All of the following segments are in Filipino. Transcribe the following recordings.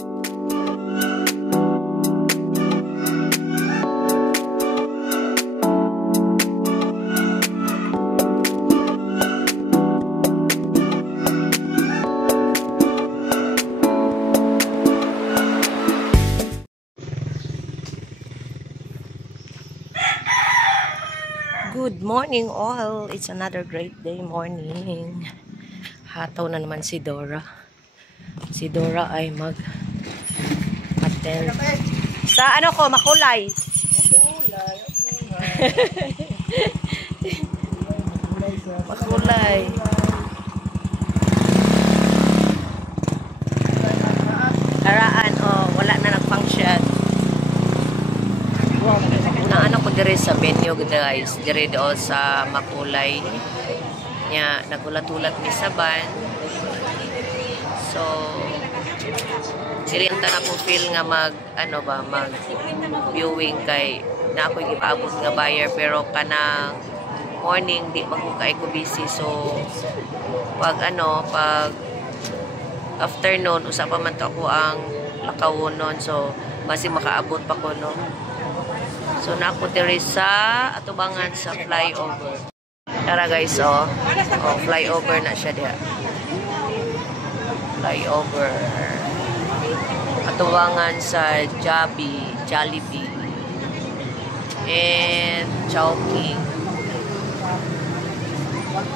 Good morning all. It's another great day morning. Hataw na naman si Dora. Si Dora ay mag-attend. Sa ano ko, makulay. Makulay. Karaan, oh, wala na nag-function. Naano ko dire sa venue guys, dire doon sa Makulay nya nagulat-ulat mi sa ban. So sirinta na ko feel nga mag viewing kay na ako gipaabot nga buyer pero kana morning di man ko kay ko busy, so pag afternoon usa pa man to ako ang lakawonon, so basi makaabot pa ko no. So, naku diri sa atubangan sa flyover. Tara guys, oh. Oh, flyover na siya diha. Flyover. Atubangan sa Jollibee. And Chowking.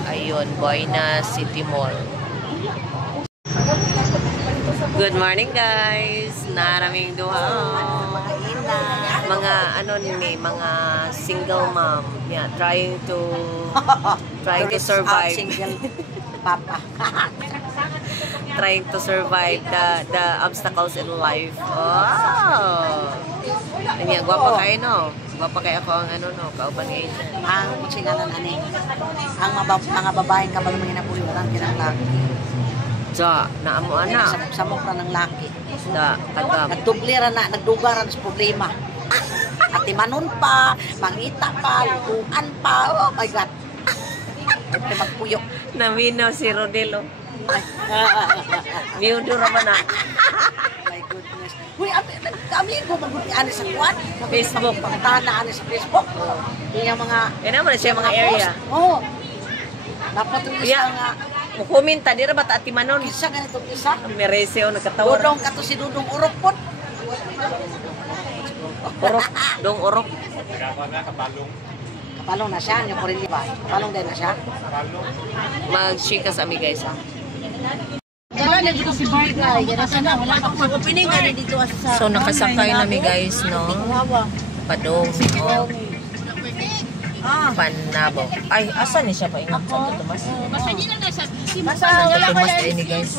Ayun, Buena City Mall. Good morning guys. Naraming duha. Mga single mom, yeah, trying to survive. Single papa. Trying to survive the obstacles in life. Oh. Anya, gwapa kayo no. Gwapa kayo ako ang kauban ngayon. Ang singalan ani. Ang mga babaeng kabalo mga napuyo lang kinang Ja, naamo ana. Samok ra ng laki. Da, tagam. Nagdublera na, nagdugaran sa problema. At imanon pa, mangita pa, lutuan pa. Oh my God. Ito magpuyo. Namino si Rodelo. Miudo raman na. My goodness. Uy, kami ko magbuti-ani sa kuwan. Facebook. Pagtana-ani sa Facebook. Yung mga... Yan naman siya mga area. Oo. Dapat yung isa nga... Mukomenta, di ra ba ati manon? Isa ganito isa. Mereseo, nagkatawar. Dudong ka to si Dudong Urok po. Urok, dong urok. Kapalong na siya, yung kurili ba? Kapalong din na siya. Mag-shika sa ami guys ha. Wala na dito si Barga, yan na sana, wala pa ko pining ka dito sa... So nakasakay na mi guys, no? Padong, no? Panabo. Ay, asan ni siya pa ingat sa Tomas? Basta wala ko yan guys.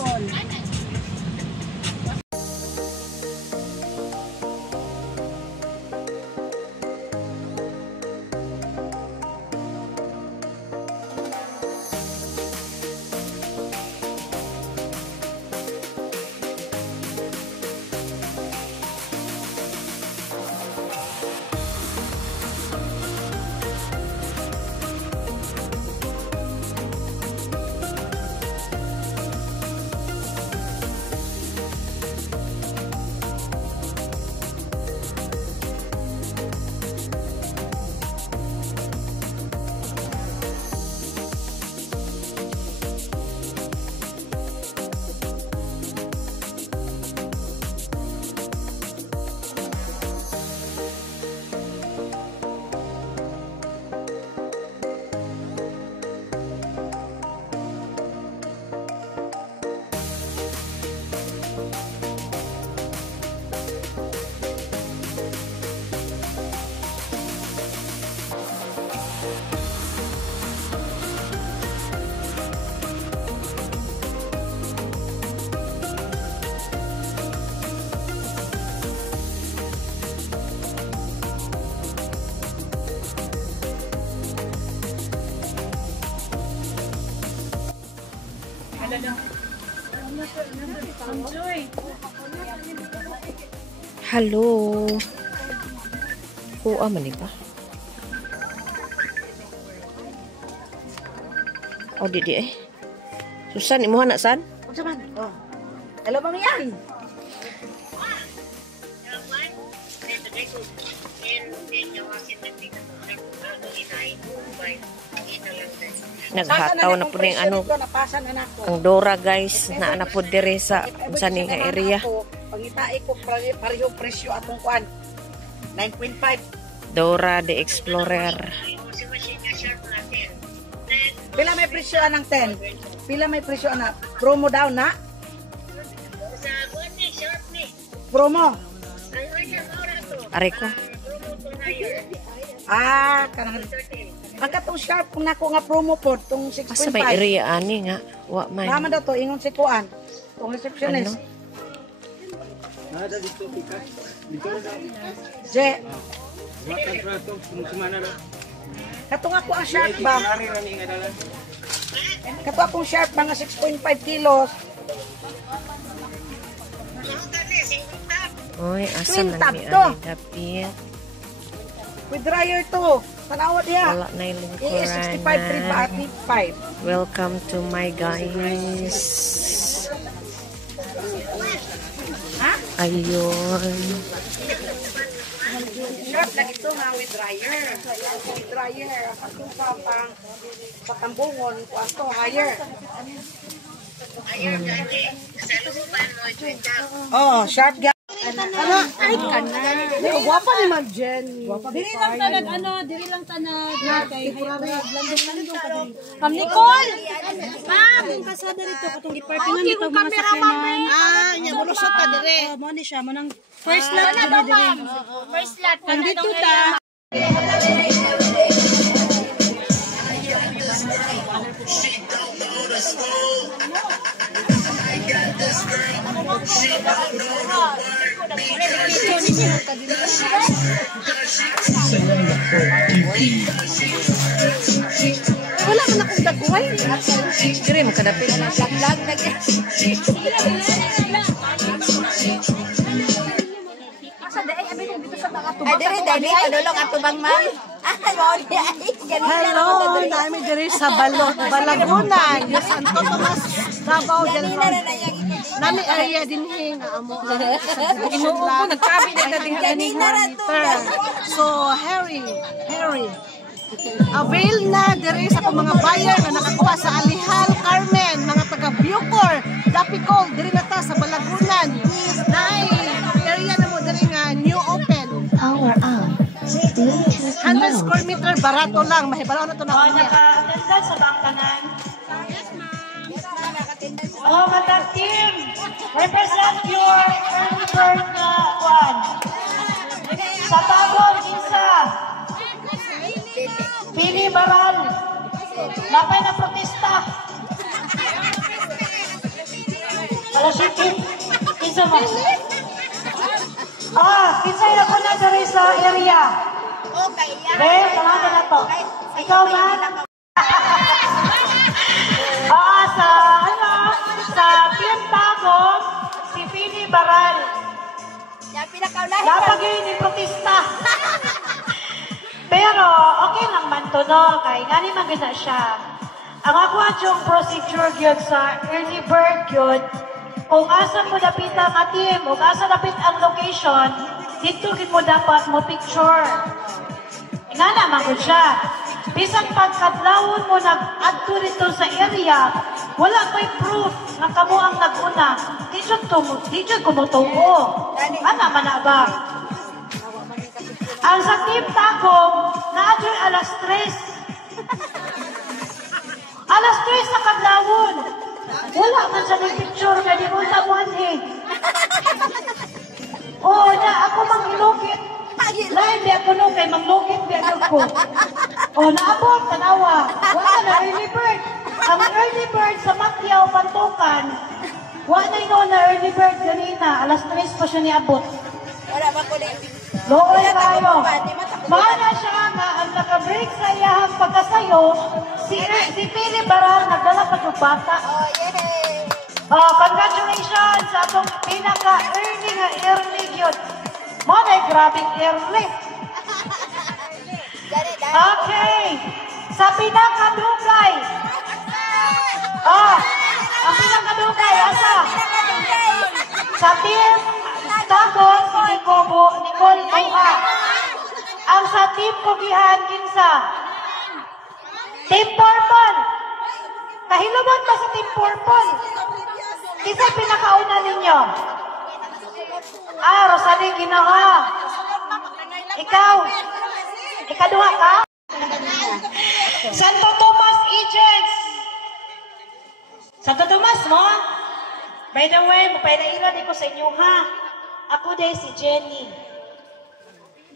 Hello. Kuha man ba? Oh, di eh. Susan, imuha na san? Unsa man? Oh. Hello, Mami yan. Naghataw na po ng ano, ang Dora guys, na po dire sa unsa ni nga area. Pangitae ko pareho presyo atong kuan. 9.5. Dora the Explorer. Pila may presyo ng 10? Pila may presyo na? Promo daw na? Promo. Are ko. Kanang ang katong sharp kung nako nga promo po tong 6.5. Asa may area ani nga wa man. Naman daw to ingon si kuan. Tong receptionist. Ada dito pikas. Dito na daw. Je, Watan prato sumana daw. katong ako ang sharp ba? Ari ra ni nga dalan. Kato akong sharp mga 6.5 kilos. Oy, asa Twin man tab mi to. ani dapit. With dryer to. Tanawa diha. Wala na yung lingkuran. 65 3 pa at 5. Welcome to my guys. Ha? Ayun. Sharp na ito nga with dryer. With dryer. Katong sa tambungon, kwanto, higher. Oh, sharp ga. Ano, ay ka na. Guwapa ni Mag Jen. Dili lang tanag, dili lang tanag. Landong-landong ka din. Ma'am Nicole! Ma'am! Yung kasada rito, katong department nito, mga sakyanan. Niya, mulusot ka dire. Mo ni siya, manang first lot ka na dire. First lot. Nandito ta. Wala man akong dagway. Dire mo kadapit. Laglag na gyan. Ay, dire, dali, padulong at tubang man. Hello, namin dire sa Balagunan. Yung Santo Tomas, Davao del Norte. Nami area din nga amo. Inuupo nagkabi na din kanina. So, Harry. Avail na dire sa akong mga buyer na nakakuha sa Alihal, Carmen, mga taga Bucor, Dapicol, dire na ta sa Balagunan. Nay, area na mo dire nga new open. Power on. Bluetooth 100 mode. square meter, barato lang. Mahibalaw na to na Oh, kuya. naka-attendance sa bangkanan. Oh, Madam Team, represent your early bird na one. Sa Tagum, isa. Pili Baral. Lapay na protesta. Palasipin. Isa mo. Kinsay na ko na diri sa area. Ben, tamahan na to. Ikaw man. Sa Team Tagum, si Pili Baral. Lapagay ni protesta. Pero, okay lang man to, no? Kaya nga ni maganda siya. Ang ako yung procedure yun sa early bird yun, kung asa mo dapit ang team, kung asa dapit ang location, dito mo dapat mo picture. Nga naman ko siya. Bisang pagkadlawon mo nag-adto dito sa area, wala ko'y proof na kamo ang nag-una. Di dyan kumutungo. Nga naman na ba? Ang sa Team Tagum, na-adjoy alas 3. Alas 3 sa kadlawon. Wala man sa picture na di mo tabuhan eh. Oo na, ako manglugit. Lain di ako nung kay manglugit di ako. O naabot, tanawa. Wala na early bird. Ang early bird sa Macquiao, Pantukan, wala na na early bird ganina. Alas 3 pa siya niabot. Wala ba ko na Looy tayo. Mana siya nga ang naka-break sa iyahang pagkasayo, si Pili Baral nagdala pa ng bata. Oh, yay! Congratulations sa atong pinaka-early nga early yun. Mo na grabing early. Okay. Sa pinaka-dugay. Ang pinaka-dugay, asa? Sa team Gustavo, si Nicole Tuha. Ang sa team Pugihan, kinsa? Team Purple. Kahilumon ba sa Team Purple? Kinsa pinakauna ninyo? Rosalie Ginawa. Ikaw? Ikaduha ka? Santo Tomas Agents. Santo Tomas mo? By the way, mapailan ko sa inyo ha. Ako day si Jenny.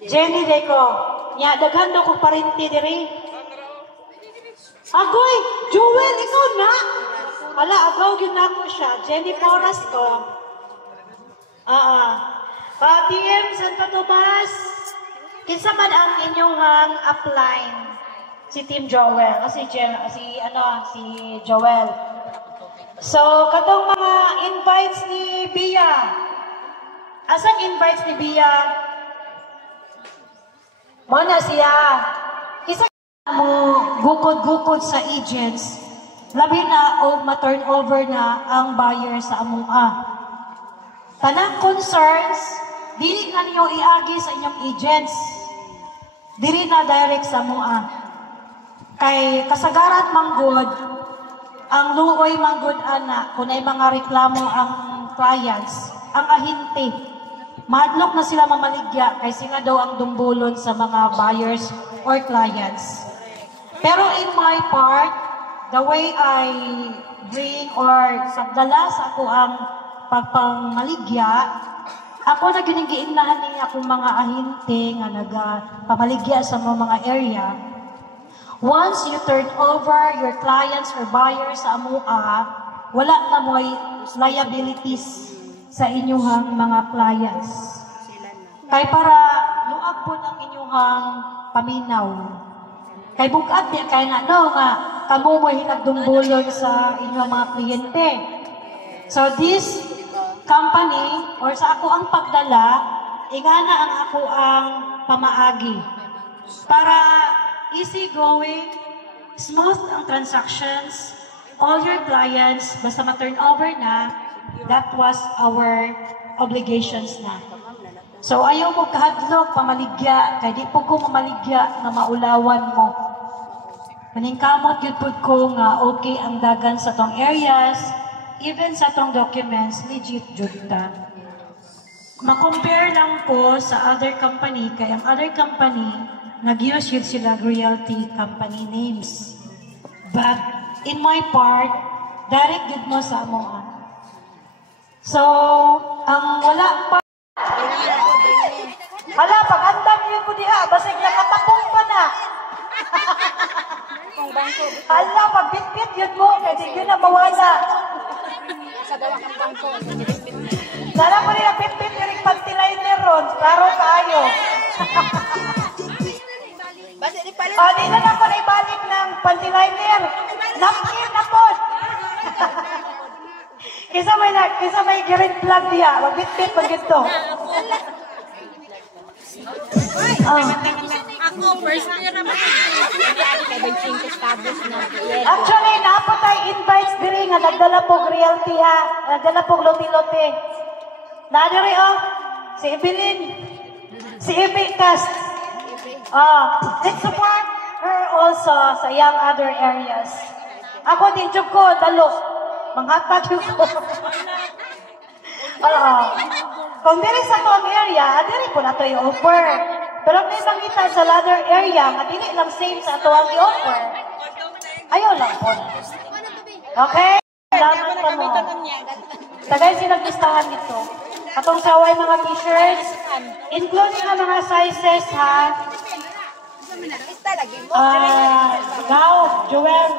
Jenny day ko. Nya, daghan daw ko parinti diri. Agoy, Joel, ikaw na. Wala, agaw yun na ako siya. Jenny Porras ko. TM Santo Tomas. Kinsa man ang inyong upline? Si Team Joel. Si Joel. So, katong mga invites ni Bia. Asang invites ni Bia? Muna siya. Isa mo gukod-gukod sa agents. Labi na o ma-turnover na ang buyer sa among Tanang concerns, dili na niyo iagi sa inyong agents. Dili na direct sa among Kay kasagaran manggod, ang luoy manggod ana, kunay mga reklamo ang clients, ang ahinte. Madlok na sila mamaligya kay sila daw ang dumbulon sa mga buyers or clients. Pero in my part, the way I bring or sagdala sa ako ang pagpamaligya, ako na ginigiinlahan niya akong mga ahinte nga nagpamaligya sa mga area. Once you turn over your clients or buyers sa amua, wala na mo'y liabilities sa inyong mga clients. Kay para luag po ang inyong paminaw. Kay bukad niya, kay nga kamo mo hinagdumbulon sa inyong mga kliyente. So this company, or sa ako ang pagdala, ingana ang ako ang pamaagi. Para easy going, smooth ang transactions, all your clients, basta ma-turnover na, that was our obligations na. So ayaw mo kahadlok, pamaligya, kaya di po ko mamaligya na maulawan mo. Maningkamot yun po ko nga okay ang dagan sa tong areas, even sa tong documents, legit jud ta. Ma-compare lang po sa other company, kaya ang other company, nag-use yun sila realty company names. But in my part, direct yun mo sa amoan. So, ang wala pa, pag-andam yun ko diha, basig nakatapong pa na. Pag-bit-bit yun mo, kasi yun na mawala. Sana ko nila bit-bit yung pantiliner ron, klaro kayo. Di na ako na ibalik ng pantiliner. Napkin na po. Kisa may green flag diya. Magbit-bit pag ito. Ako, first year naman. Actually, napo tayo invites diri nga nagdala po realty ha. Nagdala po lote-lote. Nadiri si Evelyn. Si Ebe Cast. Let's support her also sa young other areas. Ako din job ko, dalo. Manghatag yung ko. Kung diri sa tong area, diri po na to i-offer. Pero may mangita sa other area, madili lang same sa ato ang i-offer. Ayaw lang po. Okay? Salamat pa mo. Tagay sinag-listahan nito. Atong saway mga t-shirts, including ang mga sizes ha. Joel.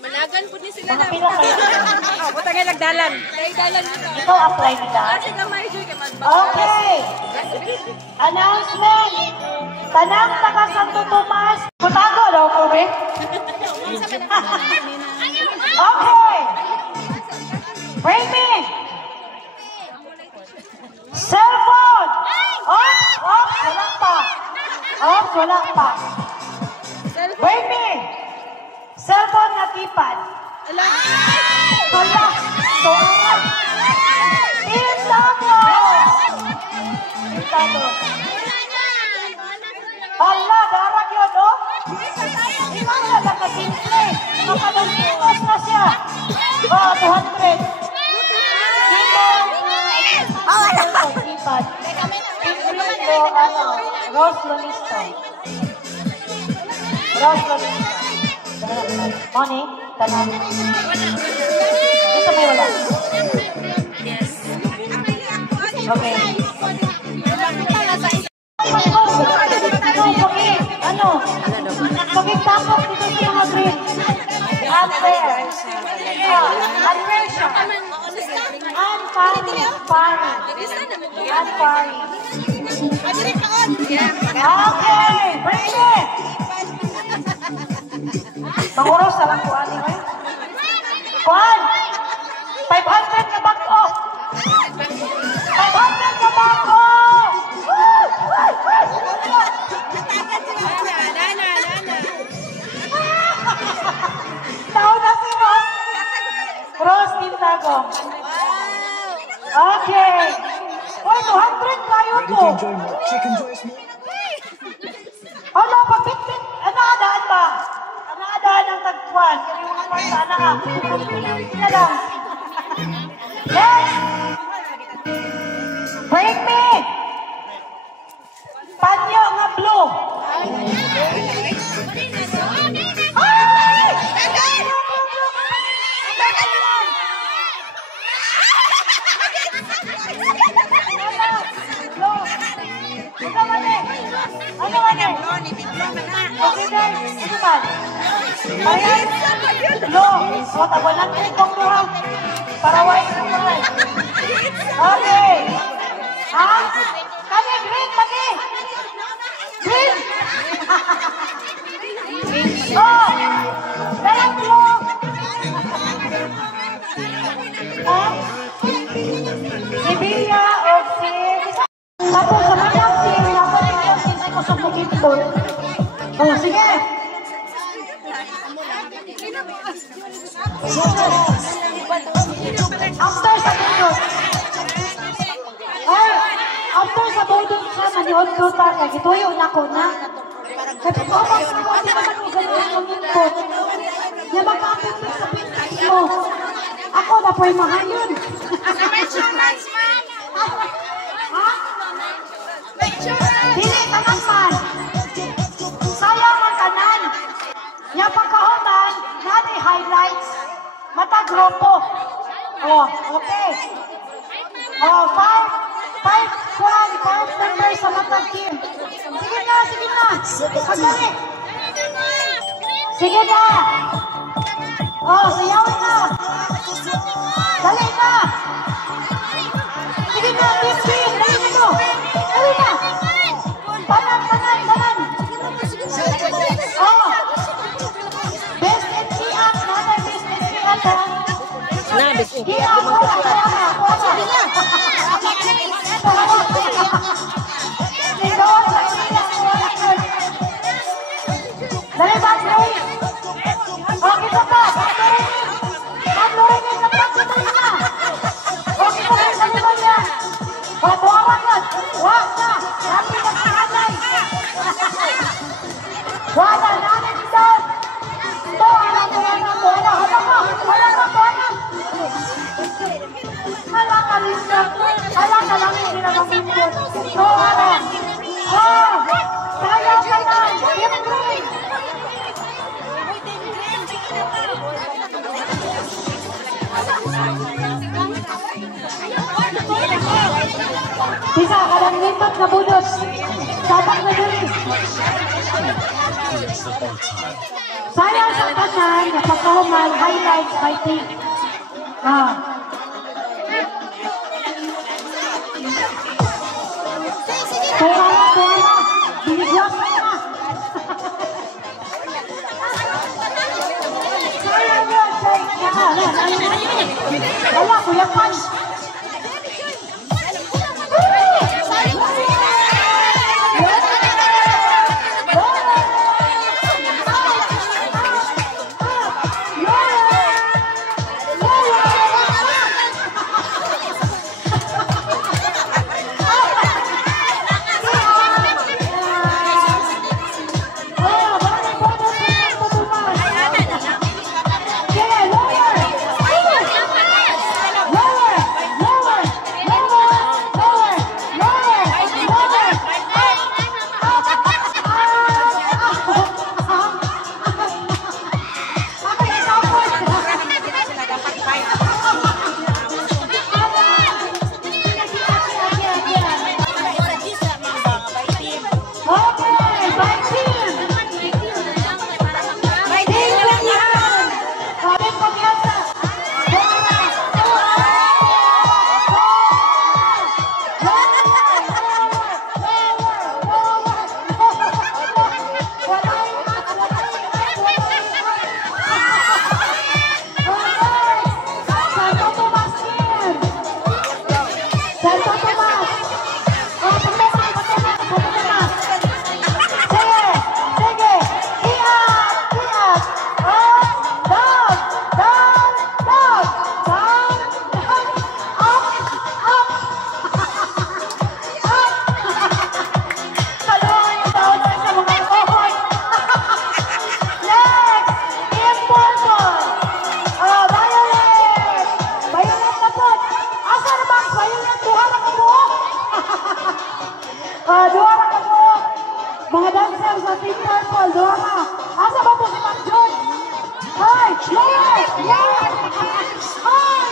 Managan po niya sila na. Pila kayo. Buta kayo nagdalan. Ikaw apply nila. Okay. Announcement. Tanang taga Santo Tomas. Butago daw ko rin. Okay. Bring me. Cellphone. Wala pa. Wala pa. Bring me. Cellphone na keypad. Wala. ito. Hala, darag yun, no? Hala, nakasimple. Makadagpingas na siya. 200. Rose Lonisto. Money, tanong. Dito may wala. Yes. Okay. Ano? Pagkitapok dito sa mga green. Unfair. Unfair siya. Unpari. Okay, bring it! Manguros na lang po, ani, eh? Kuhan! 500 na bako! 500 na bako! Tao na si Ross! Ross Tintagong. Okay. Uy, 200 kayo to. Ano, pagpitpit. Ano adaan ba? Ano adaan ng tagpuan? Kaya yung mga sana ka. Ina lang. Yes! Break me! Panyo nga blue. Ay! Ano man eh? Ano man eh? Okay guys, ano man? Ayan, no, so tabanan ko itong luha. Para wait ko man. Okay. Ha? Kani, green, pati. Green. Oh, dalang blue. Ha? Sibilia o si... Tapos sa mga team, dapat ito since ko sa bukid to. Oh, sige. After sa bukid. Ay, after sa bukid siya, maniod ko ta. Kaya gituyo na ko na. Kaya po ba sa ko, di ba mag-ugalit ng input? Di ba kapit sa pintas mo? Ako na po'y mahayon. Ha? Dili tanan man. Sayang man tanan. Nya pagkahuman, nani highlights. Mata grupo. Oh, okay. Oh, five members sa mata team. Sige na. Pagdali. Sige na. Oh, sayawin na. Dali na. Sige na, team. Dali na to. Dali na. Tanan. Oh. Best in Kiat. Nana, best in Kiat, ha? Na, best in Kiat. Dali ba, Grace? Okay ka pa. Paglurin na paglurin na. Okay ka pa, dali ba yan? Buwawag na. Wag na. Happy na sa kanay. Wala, nanin ito. Ito, alam ko. Hala ka, Lisa. Hala ka lang yung ginagamitin. Ito, alam. Oh, kaya ka lang. Keep going. Bisa ka lang lipat na bunot. Sabak na dali. Sayang sa kanan, napakahuman, highlights by team. Kaya, binigyan mo na. Sayang yun, wala, Kuya Pan. Ayun, duha na ka mo. Duha na ka mo. Mga dancer sa Team Purple, duha na. Asa ba po si Ma'am Jun? Ay! Yes! Yes! Ay!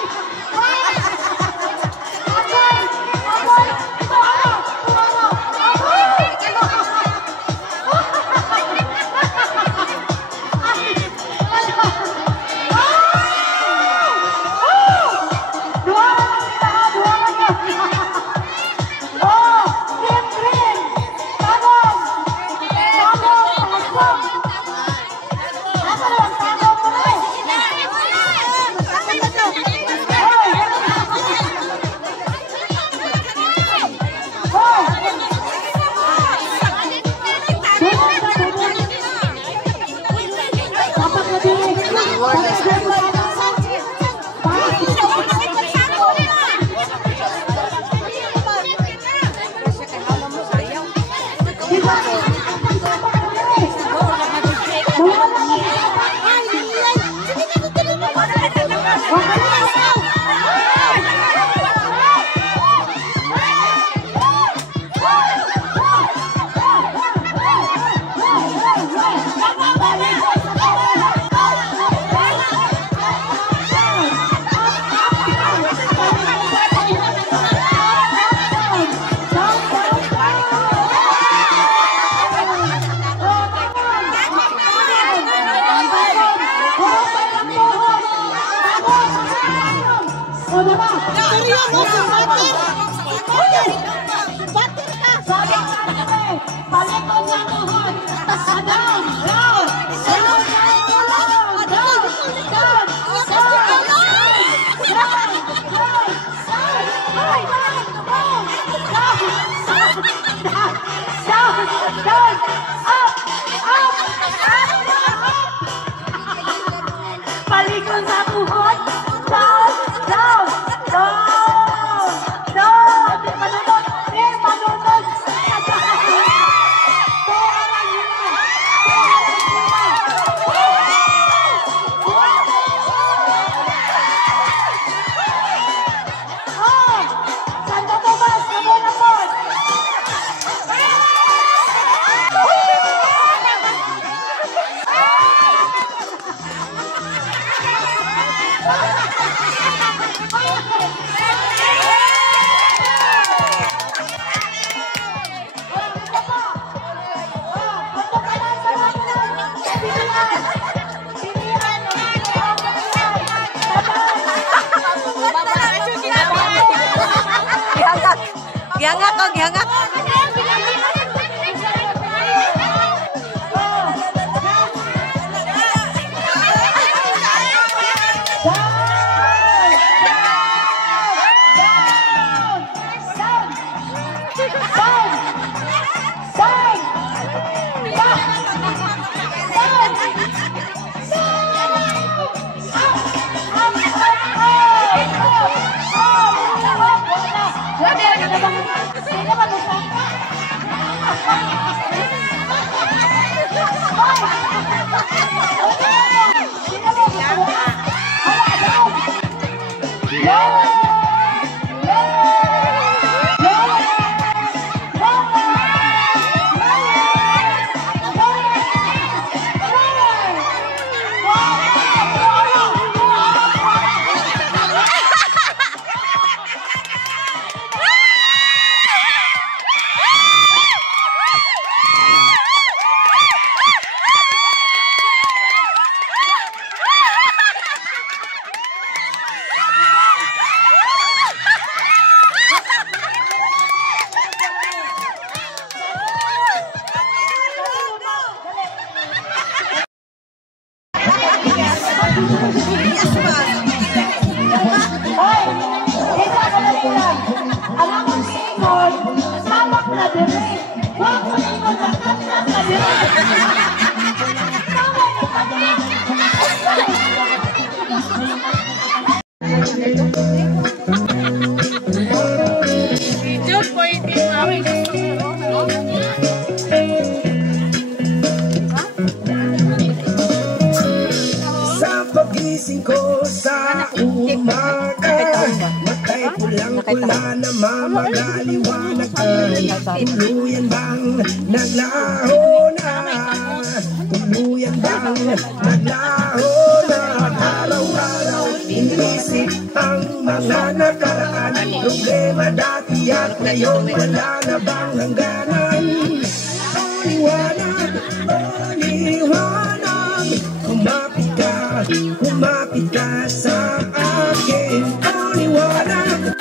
Palikon sa tuhod. Down, down, down, down. Di manunod, di manunod. Santo Tomas, namunod. Gihangat ko, gihangat. Sa pagising ko sa umaga, matay pulang Wala na mamagaliwanag ay tuluyan bang naglaho na? Tuluyan bang naglaho na? Araw-araw inisip ang mga nakaraan, problema dati at ngayon wala na bang hangganan? O liwanag, kumapit ka sa akin. O liwanag.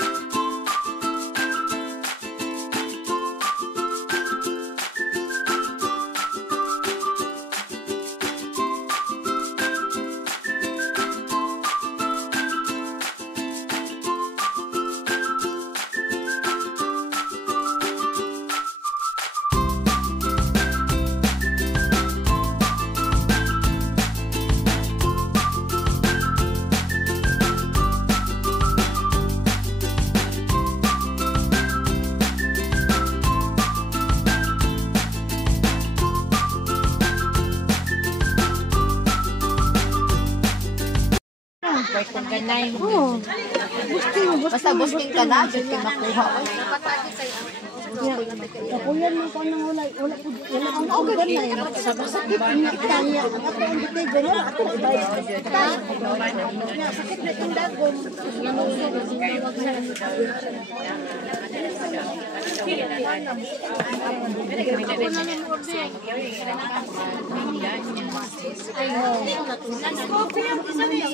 Basta busking ka na, dyan ka makuha. Kapuyan mo ko nang wala ang organ na yun. Sa sakit niya kanya, ako ang bitay ganyan, ako ibay. Sakit na itong dagom.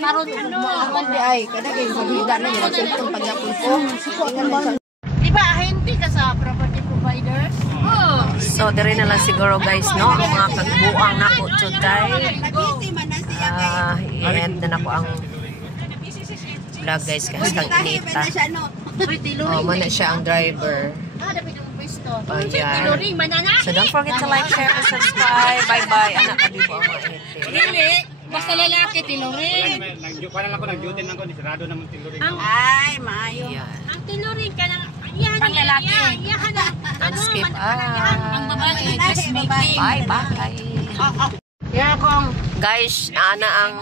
Karon aman di ay kada kay mabiga na yung cellphone pagyapon ko. Di ba hindi ka sa property providers? So, diri na lang siguro guys, no? Ang mga kagbuang na ko today. I-end na ko ang vlog guys kasi kang inita. Mana siya ang driver. Ayan. So, don't forget to like, share, and subscribe. Bye-bye. Anak, kalibo ang mga ete. Basta lalaki, tilurin. Parang ako nag-duty lang ko, sarado naman tilurin. Ay, maayo. Ayan. Ang tilurin ka ng pang lalaki. Don't skip. Ang babae, dressmaking. Bye-bye. Ya kong Guys, ana ang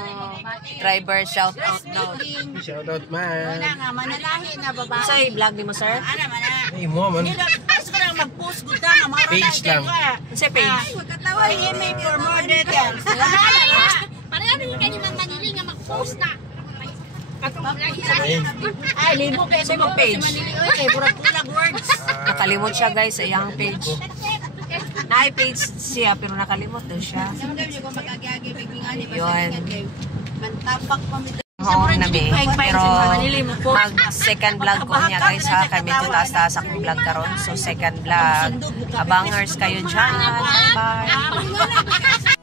driver, shout out now. Shoutout man. nga manalahi na babae. Sa vlog ni mo, sir? Ana man. Ay mo man. Gusto ko lang mag-post gud na mga Page lang. Sa page. Magkatawa email for more details. Pareho rin kayo ng Manili nga mag-post na. Ay, libo kayo sa Sino page? Okay, pura-pulag words. Nakalimot siya guys sa iyang page. Na-page siya pero nakalimot din siya. Yun. Mantapak pa mi. Oo, nami. Pero mag second vlog ko niya guys ha. Kaya medyo taas-taas akong vlog karon. So second vlog. Abangers kayo dyan. Bye-bye.